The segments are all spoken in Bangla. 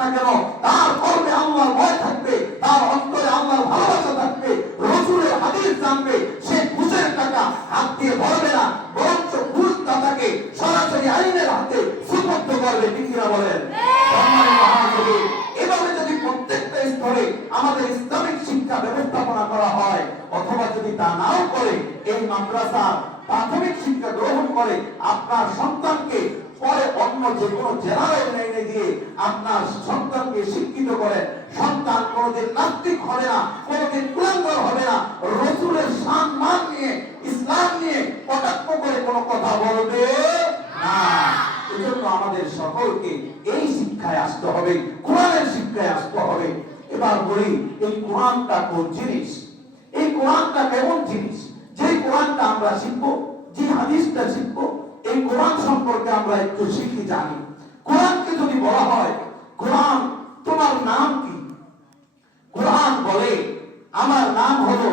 না কেন, তার কর্মে আল্লাহর ভয় থাকবে, তার অন্তরে আল্লাহর ভালোবাসা থাকবে, রাসূলের হাদিস জানবে, সে ঘুষের টাকা হাত দিয়ে ধরবে না, বরঞ্চ ঘুষ দাতাকে সরাসরি আইনের হাতে সুপর্দ করবে। ঠিক কিনা বলেন? এভাবে যদি প্রত্যেকটা স্তরে আমাদের ইসলামিক শিক্ষা ব্যবস্থাপনা করা হয়, অথবা যদি তা নাও করে এই মাদ্রাসা প্রাথমিক শিক্ষা গ্রহণ করে আপনার সন্তানকে পরে অন্য যে কোনো জেনারেল লাইনে দিয়ে আপনার সন্তানকে শিক্ষিত করেন, সন্তান কোনোদিন নাস্তিক হবে না, কোনোদিন কুলাঙ্গার হবে না, রাসূলের সম্মান নিয়ে ইসলাম নিয়ে কটাক্ষ করে কোনো কথা বলবে না। এজন্য আমাদের সকলকে এই শিক্ষায় আসতে হবে, কোরআনের শিক্ষায় আসতে হবে। এবার বলি, এই কোরআনটা কোন জিনিস? এই কোরআনটা কেমন জিনিস? যে কোরআনটা আমরা শিখবো, যে হাদিসটা শিখবো, এই কোরআন সম্পর্কে আমরা একটু শিখি জানি। কোরআনকে যদি বলা হয়, কোরআন তোমার নাম কি? কোরআন বলে আমার নাম হলো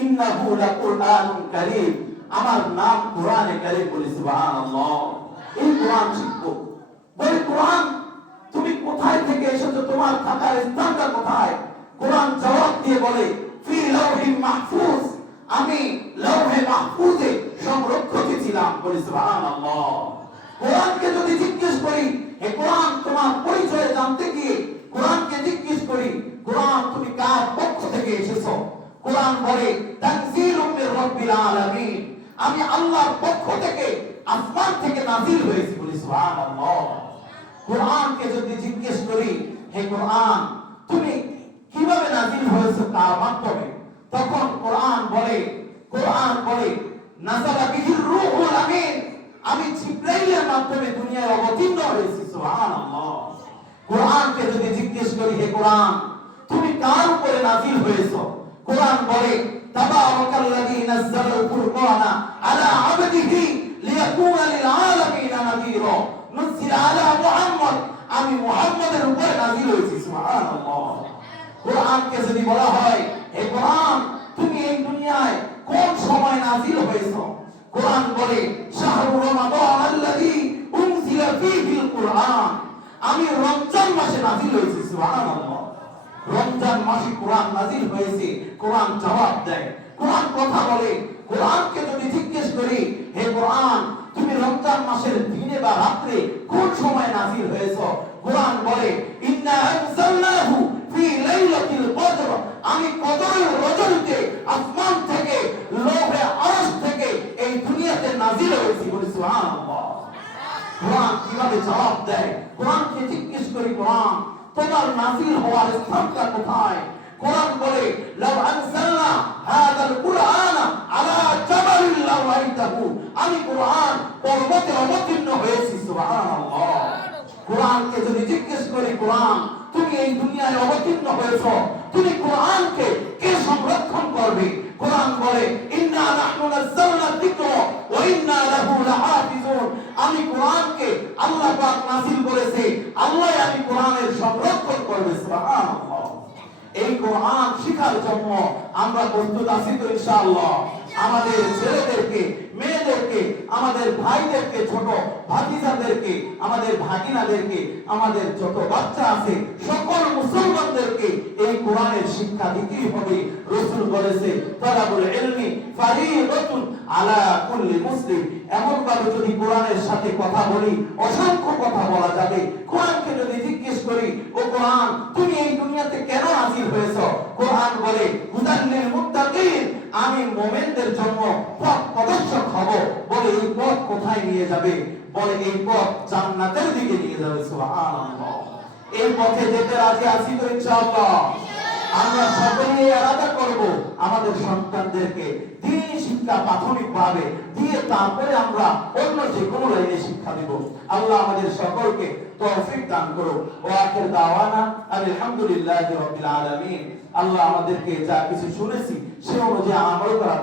ইন্নাহু লাকুরআনুন কারীম, আমার নাম কোরআনে কারীম। বলি সুবহানাল্লাহ। এই কোরআন শিখবো। বলি কোরআন তুমি কোথায় থেকে এসেছো, তোমার থাকার স্থানটা কোথায়? কোরআন জবাব দিয়ে বলে ফি লাউহিল মাহফুজ, আমি লাউহে মাহফুজে সংরক্ষিত ছিলাম। বলি সুবহানাল্লাহ। কোরআনকে যদি জিজ্ঞেস করি, হে কোরআন তোমার পরিচয় জানতে গিয়ে কোরআনকে জিজ্ঞেস করি, কোরআন তুমি কার পক্ষ থেকে এসেছো? কোরআন বলে তানজিলুম মির রাব্বিল আলামিন, আমি আল্লাহর পক্ষ থেকে আসমান থেকে নাযিল হয়েছি। বলি সুবহানাল্লাহ। কোরআনকে যদি জিজ্ঞেস করি, হে কোরআন তুমি কিভাবে নাযিল হয়েছো, কার মাধ্যমে? তখন কোরআন বলে নাযালা বিহির রূহুল আমিন, আমি জিবরাইলের মাধ্যমে দুনিয়ায় অবতীর্ণ হয়েছি। সুবহানাল্লাহ। কোরআনকে যদি জিজ্ঞেস করি, হে কোরআন তুমি কার উপরে নাযিল হয়েছো? কোরআন বলে তাবারাকাল্লাযী নাযালাল ফুরকানা আলা আবদিহি লিয়াকুনা লিল আলামিন নাযীরা, নুজিলা আলা মুহাম্মদ, আমি মুহাম্মদের উপরে নাযিল হয়েছি। সুবহানাল্লাহ। কোরআনকে যদি বলা হয়, হে কোরআন তুমি এই দুনিয়ায় কোন সময় নাযিল হয়েছো? কোরআন বলে শাহরু রমাদান আল্লাযী উনজিলা ফীহিল কুরআন, আমি রমজান মাসে নাযিল হয়েছি। সুবহানাল্লাহ। রমজান মাসে কোরআন নাযিল হয়েছে। কোরআন জবাব দেয়, কোরআন কথা বলে। কোরআনকে যদি জিজ্ঞেস করি, হে কোরআন তুমি রমজান মাসের দিনে বা রাতে কোন সময় নাযিল হয়েছো? কোরআন বলে ইন্না আনজালনাহু ফি লাইলাতিল কদর, আমি কদরের রজনীতে আসমান থেকে লৌহে আরশ থেকে এই দুনিয়াতে নাযিল হয়েছি। বলি সুবহানাল্লাহ। কোরআন কিভাবে জবাব দেয়? কোরআনকে জিজ্ঞেস করি, কোরআন তোমার নাযিল হওয়ার স্থানটা কোথায়? কোরআন বলে লাউ আনজালনা হাযাল কুরআনা আলা জাবালিন লারাইতাহু, আমি কোরআন পর্বতে অবতীর্ণ হয়েছি। সুবহানাল্লাহ। কোরআনকে যদি জিজ্ঞেস করি, কোরআন তুমি এই দুনিয়ায় অবতীর্ণ হয়েছো, তুমি কোরআনকে কে সংরক্ষণ করবে? কোরআন বলে ইন্না নাহনু নাযালনা যিকরা ওয়া ইন্না লাহু লাহাফিজুন, আমি কোরআনকে আল্লাহ পাক নাযিল করেছে, আল্লাহ আমি কোরআনের সংরক্ষণ করবে। সুবহানাল্লাহ। এই কোরআন শিখার জন্য আমরা প্রস্তুত আছি তো ইনশাআল্লাহ? আমাদের ছেলেদেরকে, মেয়েদেরকে, আমাদের ভাইদেরকে, ছোট ভাতিজাদেরকে, আমাদের ভাগিনাদেরকে, আমাদের যত বাচ্চা আছে সকল মুসলমানদেরকে এই কোরআনের শিক্ষা দিতেই হবে। রাসূল বলেছে তালাবুল ইলমি ফারিদাতুন আলা কুল্লি মুসলিম, এমন ভাবে যদি কোরআনের সাথে কথা বলি অসংখ্য কথা বলা যাবে। কোরআনকে যদি জিজ্ঞেস করি, ও কোরআন তুমি এই দুনিয়াতে কেন নাযিল হয়েছো? কোরআন বলে হুদাল লিল মুত্তাকিন, আমি মুমিনদের জন্য পথ প্রদর্শক হব। বলে এই পথ কোথায় নিয়ে যাবে? বলে এই পথ জান্নাতের দিকে নিয়ে যাবে। সুবহানাল্লাহ। এই পথে যেতে রাজি আছি তো ইনশাআল্লাহ? আমরা সকলেই আলাদা করব আমাদের সন্তানদেরকে দ্বীনি শিক্ষা প্রাথমিকভাবে দিয়ে তারপরে আমরা অন্য যে কোনো লাইনে শিক্ষা দেব। আল্লাহ আমাদের সকলকে তৌফিক দান করুন। ওয়া আখির দাওয়ানা আলহামদুলিল্লাহি রাব্বিল আলামিন। আল্লাহ আমাদেরকে যা কিছু শুনেছি সে অনুযায়ী আমল করার